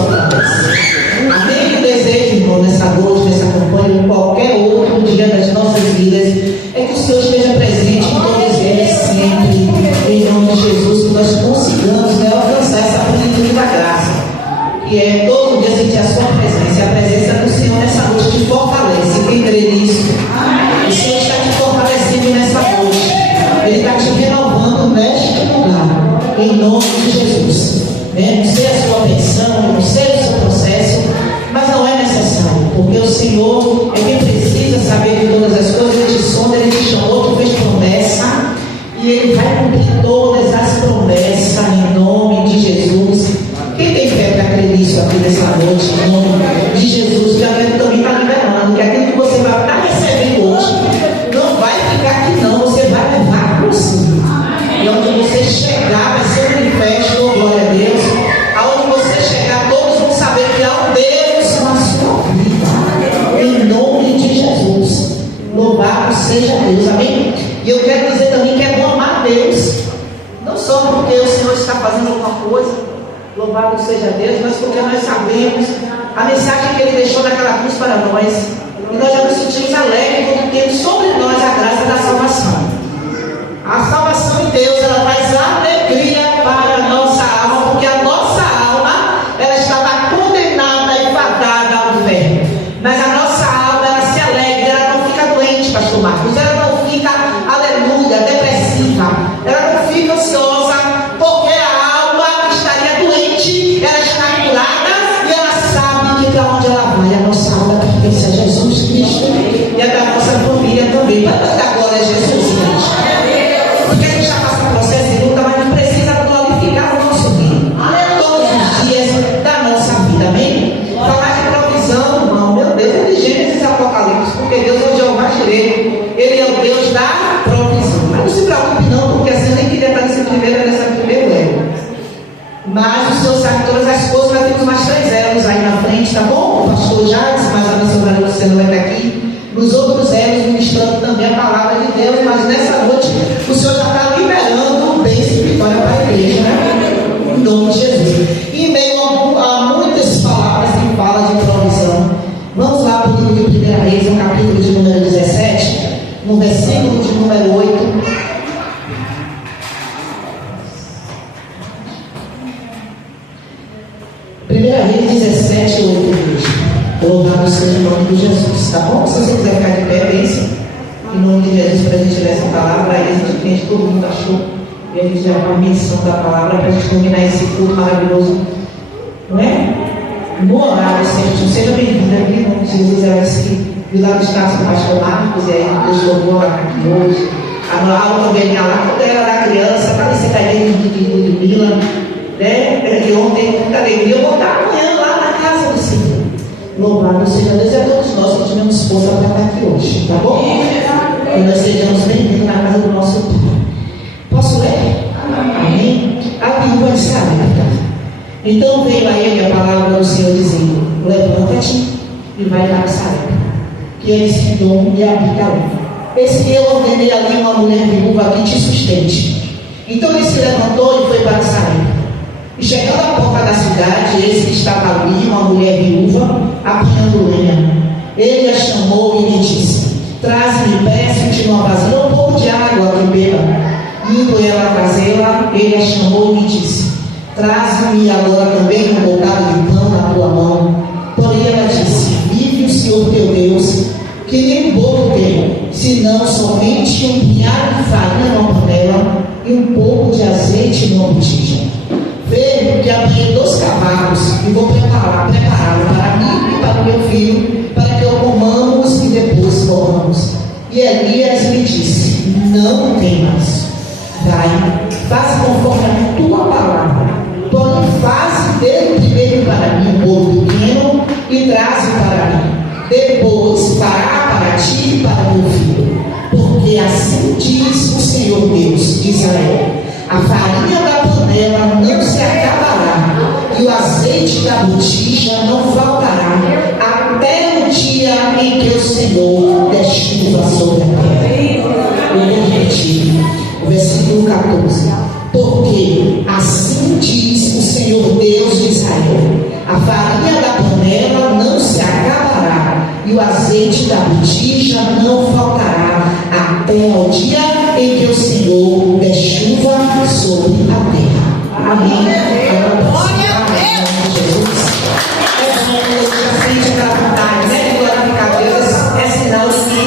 sua promessa. Amém? O desejo, irmão, nessa noite, nessa campanha, em qualquer outro dia das nossas vidas, é que o Senhor esteja presente em todos eles sempre, em nome de Jesus, que nós consigamos, né, alcançar essa plenitude da graça, que é todo dia sentir a sua presença, e a presença do Senhor nessa noite te fortalece. Quem crê nisso? O Senhor está te fortalecendo nessa noite, Ele está te renovando neste lugar, em nome de Jesus. Não sei a sua pensão, não sei o seu processo, mas não é necessário, porque o Senhor é quem precisa saber de todas as coisas. Ele te sonda, Ele te chamou, tu fez promessa, e Ele vai cumprir todas as promessas em nome de Jesus. Quem tem fé para crer nisso aqui nessa noite, em nome de Jesus, já que Ele também está liberando, que aquilo que você vai estar recebendo hoje não vai ficar aqui não, você vai levar para você. E onde você chegar vai ser um manifesto, glória a Deus. Aonde você chegar, todos vão saber que há um Deus na sua vida, em nome de Jesus. Louvado seja Deus, amém? E eu quero dizer também que é bom amar Deus, não só porque o Senhor está fazendo alguma coisa, louvado seja Deus, mas porque nós sabemos a mensagem que Ele deixou naquela cruz para nós, e nós já nos sentimos alegres quando temos sobre nós a graça da salvação. A salvação em Deus, ela traz alegria para a nossa alma, porque a nossa alma, ela estava condenada e fadada ao inferno. Mas a nossa alma, ela se alegra, ela não fica doente, pastor Marcos, ela não fica, aleluia, depressiva, ela não fica ansiosa, porque a alma que estaria doente, ela está curada, e ela sabe que para onde ela vai, a nossa alma pertence a Jesus Cristo, e a da nossa família também. Vai dar glória a Jesus, gente. Porque a gente já passa um processo de luta, mas não precisa glorificar o nosso Deus todos os dias da nossa vida, amém? Falar de provisão, irmão, meu Deus, é de Gênesis e Apocalipse, porque Deus é o Jeová Jireh, Ele é o Deus da provisão. Mas não se preocupe não, porque assim eu nem queria estar nessa primeiro elo. Mas o Senhor sabe todas as coisas, nós temos mais 3 elos aí na frente, tá bom? O pastor Jades, mas a missionária Luciana vai estar aqui. Nos outros elos, ministrando também a palavra de Deus, mas nessa noite o Senhor já está liberando bênção e vitória para a igreja, né? Em nome de Jesus. E em meio a muitas palavras que falam de provisão, vamos lá para o livro de 1 Reis, no capítulo de número 17, no versículo de número 8. Reis 17, 8. Louvado seja o nome de Jesus, tá bom? Se você quiser ficar de pé, pense em nome de Jesus para a gente ler essa palavra. Aí a gente entende, todo mundo achou, e a gente já vai a menção da palavra para a gente terminar esse culto maravilhoso, não é? No horário certo. Seja bem-vindo aqui em nome de Jesus. É esse do lado está o pastor Marcos, e aí Deus louvou lá aqui hoje. A aula também lá, quando eu era criança, estava sentadinho de Mila, né? De ontem, muita alegria. Eu vou estar amanhã lá na casa do Senhor. Louvado seja Deus, e a todos nós que tivemos força para estar aqui hoje, tá bom? Que nós sejamos bem-vindos na casa do nosso Pai. Posso ler? Amém? A viúva de Sarepta. Então veio a ele a palavra do Senhor dizendo: levanta-te e vai para Sarepta, que é Sidom e habita ali. Eis que eu ordenei ali uma mulher viúva que te sustente. Então ele se levantou e foi para Sarepta. E chegando à porta da cidade, eis que estava ali uma mulher viúva, apanhando lenha. Ele a chamou e lhe disse: traze-me, peço-te uma vasilha, um pouco de água que beba. Indo ela trazê-la, ele a chamou e lhe disse: traze-me agora também um bocado de pão na tua mão. Porém ela disse: vive o Senhor teu Deus, que nem bolo tenho, senão somente um punhado de farinha numa panela e um pouco de azeite numa botija. Vejo que apanhei 2 cavalos e vou prepará-lo para mim e para o meu filho, para que o comamos e depois morramos. E Elias me disse: não temas, vai, faça conforme a tua palavra, porém faze dele primeiro para mim um bolo pequeno e traze para mim, depois fará para ti e para meu filho, porque assim diz o Senhor Deus de Israel: a farinha da panela não se acabará, e o azeite da botija não faltará, até o dia em que o Senhor der chuva sobre a terra. Eu vou repetir o versículo 14. Porque assim diz o Senhor Deus de Israel: a e o azeite da botija não faltará até ao dia em que o Senhor der chuva sobre a terra. Amém. Glória a Deus. Jesus. É bom quando a gente já sente aquela vontade, né, de glorificar Deus. É sinal de que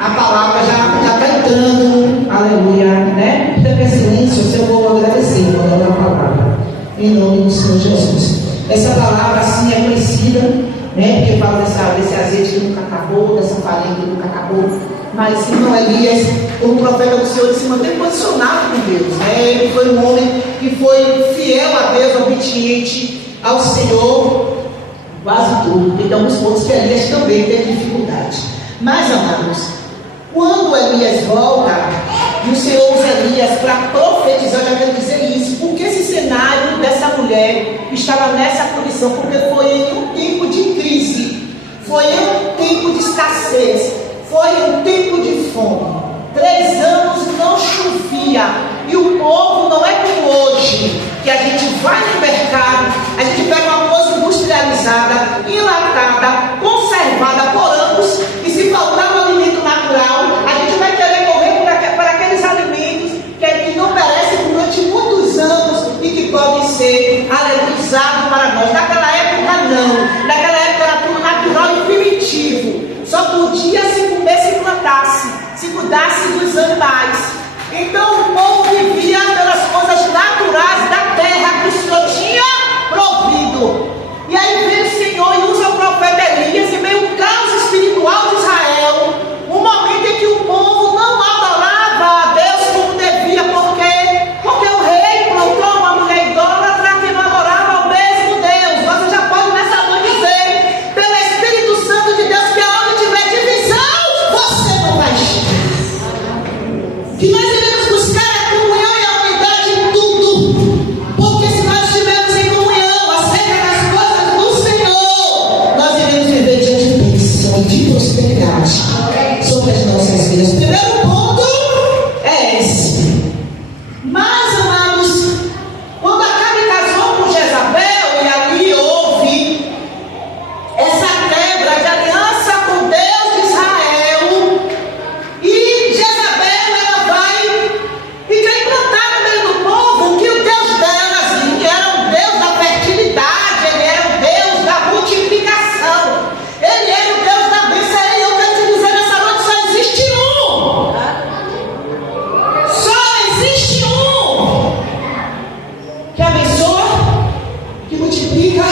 a palavra já está entrando. Aleluia, né? Então, em silêncio, eu vou agradecer quando eu a palavra. Em nome do Senhor Jesus. Essa palavra assim é conhecida, né? Porque fala desse azeite que nunca acabou, dessa farinha que nunca acabou. Mas irmão Elias, o profeta do Senhor, se mantém posicionado com Deus, né? Ele foi um homem que foi fiel a Deus, obediente ao Senhor, quase tudo. Tem alguns pontos que Elias também teve dificuldade. Mas, amados, quando Elias volta, e o Senhor usa Elias para profetizar, eu já quero dizer isso, porque esse cenário dessa mulher estava nessa condição, porque foi em um tempo de crise, foi em um tempo de escassez, foi em um tempo de fome. 3 anos não chovia, e o povo não é como hoje, que a gente vai no mercado, a gente pega uma coisa industrializada, enlatada, conservada por anos, e se faltar um alimento natural, a gente vai querer correr para aqueles alimentos que não perecem durante muitos anos e que podem ser aleluizados para nós. Naquela época não, naquela época era tudo natural e primitivo, só podia se comer se plantasse, se cuidasse dos animais. Então o povo vivia pelas coisas naturais da terra que o Senhor tinha provido. E aí veio o Senhor e usa o profeta Elias e veio o caos espiritual de Israel, um momento em que o povo não adorava a Deus como devia, porque o rei plantou uma mulher idólatra que não adorava ao mesmo Deus. Você já pode nessa noite dizer, pelo Espírito Santo de Deus, que aonde tiver divisão, você não vai chegar. Que nós devemos buscar a comunhão e a unidade em tudo, porque se nós estivermos em comunhão acerca das coisas do Senhor, nós iremos viver diante de bênção e de prosperidade sobre as nossas vidas. O primeiro ponto é esse. Mas, amados, quando Acabe casou com Jezabel, e ali houve essa quebra de aliança com Deus de Israel, e Jezabel, ela vai ficar implantada no meio do povo, que o Deus dela, assim, que era o Deus da fertilidade, ele era o Deus da multiplicação, ele era o Deus da bênção. E eu quero te dizer nessa noite, só existe um. Só existe um que abençoa, que multiplica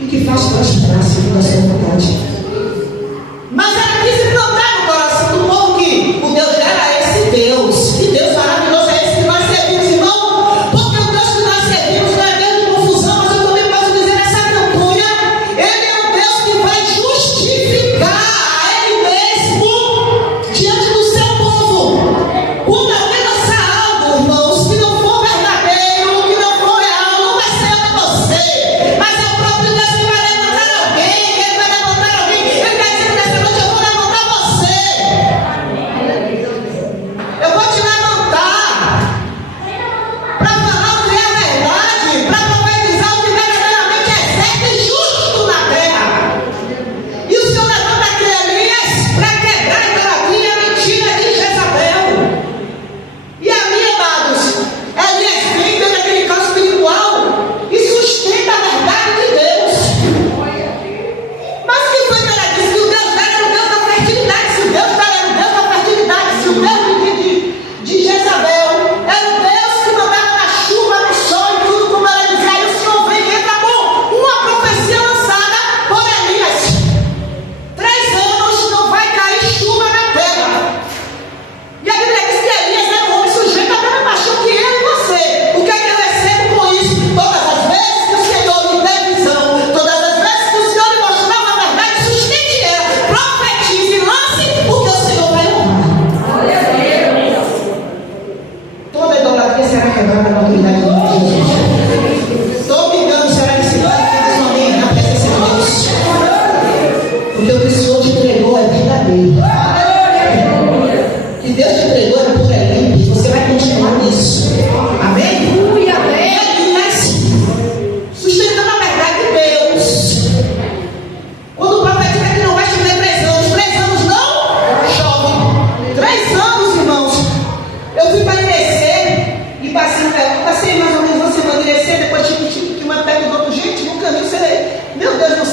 e que faz prosperar segundo a sua vontade. Mas ela quis implantar no coração do povo que o Deus dela é esse Deus. Que Deus maravilhoso é esse que nós servimos, irmão? Porque o Deus que nós servimos não é Deus de confusão, mas eu também posso dizer nessa campanha, ele é um Deus que vai justificar a ele mesmo diante do seu povo. Quando alguém lançar algo, irmãos, que não for verdadeiro, que não for real, não vai ser de você, mas é o próprio Deus que vai levantar alguém. Ele vai levantar alguém. Ele vai dizer nessa noite, eu vou levantar você.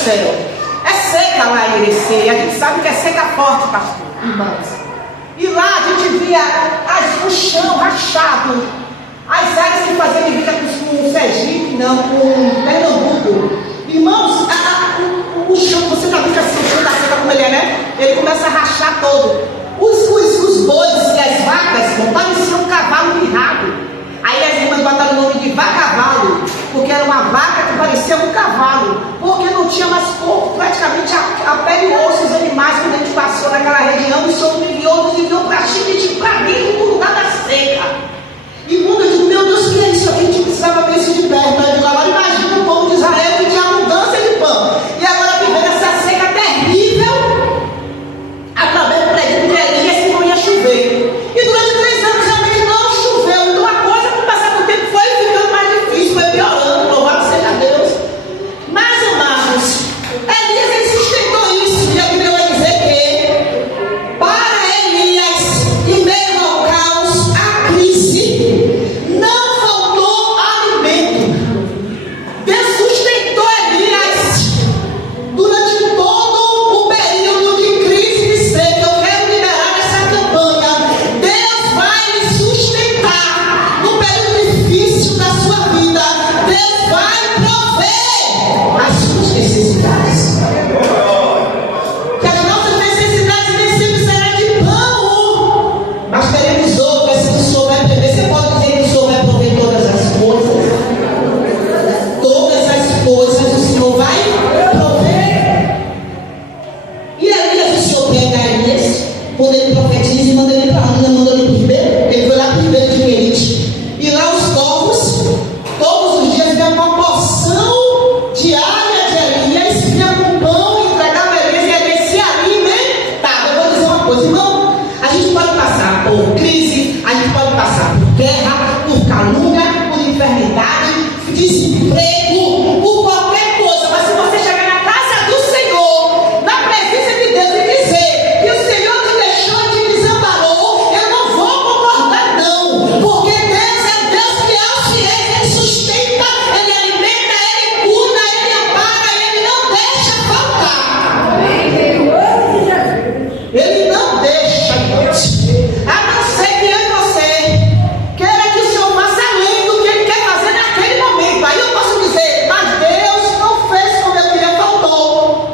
céu. É seca lá em Irecê, a gente sabe que é seca forte, pastor, irmãos. E lá a gente via o chão rachado, as áreas que faziam divisa com o Sergipe, não, com Pernambuco. Irmãos, o chão, você já viu assim, o chão da seca como ele é, né? Ele começa a rachar todo. Os bois e as vacas pareciam um cavalo mirrado. Aí as irmãs botaram o nome de vaca-cavalo, porque era uma vaca que parecia um cavalo, porque não tinha mais corpo, praticamente a pele e osso, os animais, quando a gente passou naquela região, o Senhor nos enviou para Chiquiti, para dentro do lugar da seca. E quando eu digo, meu Deus, que é isso aqui? A gente precisava ver isso de perto. Eu digo, agora imagina o povo de Israel que tinha abundância de pão, e agora vivendo essa seca terrível, através do prédio de Elias, que não ia chover. E durante 3 anos realmente não choveu. Então a coisa, com o passar do tempo, foi ficando mais difícil, foi piorando, louvado seja Deus. Mas, amados, Elias ele sustentou isso, e a Bíblia vai dizer que para Elias, em meio ao caos, à crise, não faltou alimento. Deus sustentou Elias durante todo o período de crise de seca. Eu quero liberar essa campanha. Deus vai lhe sustentar no período difícil da sua vida. Deus vai prover as suas necessidades. Que as nossas necessidades nem sempre serão de pão, mas teremos outras que o Senhor vai prover. Você pode dizer que o Senhor vai prover todas as coisas? Todas as coisas o Senhor vai prover. E Elias, o Senhor pega Elias, quando ele profetiza e manda ele para onde? Manda ele para o ribeiro. Ele foi lá para o ribeiro de Querite. E lá os corvos, todos os dias, vinham uma porção diária de Elias, vinha com pão, entregava Elias e Elias se alimentava. Eu vou dizer uma coisa, irmão, a gente pode passar por crise, a gente pode passar por guerra, por calúnia, por enfermidade, desemprego, por qualquer coisa, mas se você chegar na casa do Senhor, na presença de Deus e dizer que o Senhor te deixou e te desamparou, eu não vou concordar não, porque Deus é Deus que é o fiel, Ele sustenta, Ele alimenta, Ele cura, Ele ampara, Ele não deixa faltar. Ele não deixa, gente. A não ser que eu e você queira que o Senhor faça além do que Ele quer fazer naquele momento. Aí eu posso dizer, mas Deus não fez como eu queria, faltou.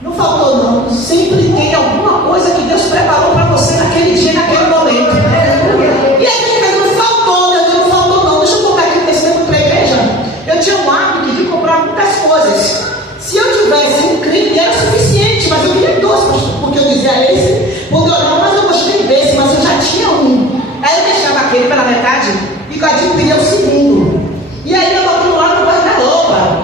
Não faltou não. Sempre tem alguma coisa que Deus preparou para você naquele dia, naquele momento. E aí fica, não faltou, Deus não faltou não. Deixa eu contar aqui um testemunho para a igreja. Eu tinha um hábito de comprar muitas coisas. Se eu tivesse um crime, era suficiente, mas eu queria 2, porque eu dizia esse, quando eu não, mas eu gostei desse, mas eu já tinha um. Aí eu deixava aquele pela metade e adquiria o segundo. E aí eu botei lá no guarda-roupa.